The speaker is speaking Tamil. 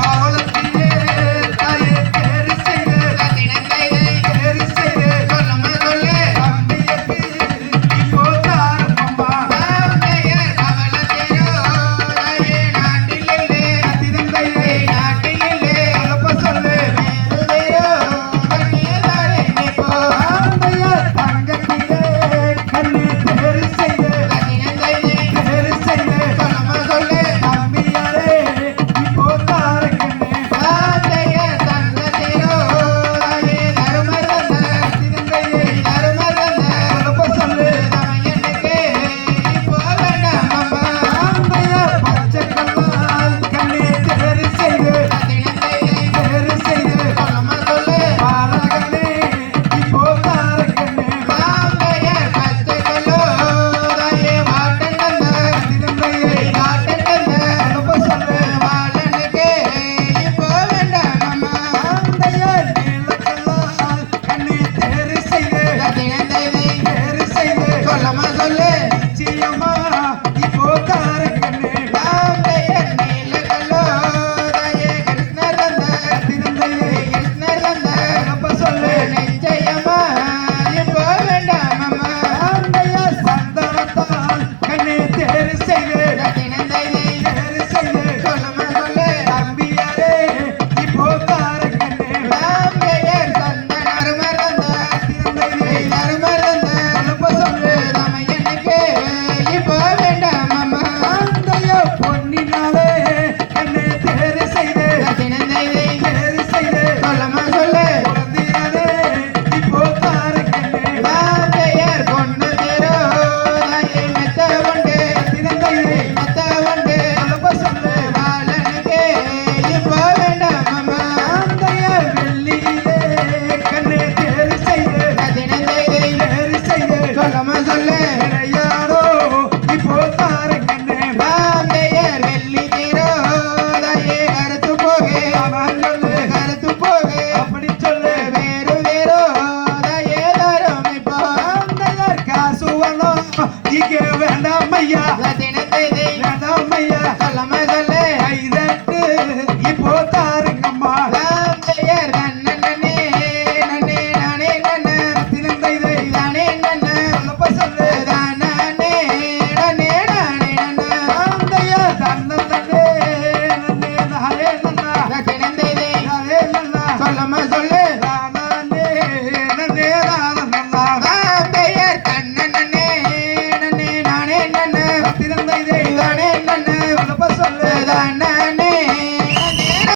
ভালো Camargo, olha! வேண்டாம் ஐயா. வேண்டாம் ஐயா. திறந்த இதே இதுதானே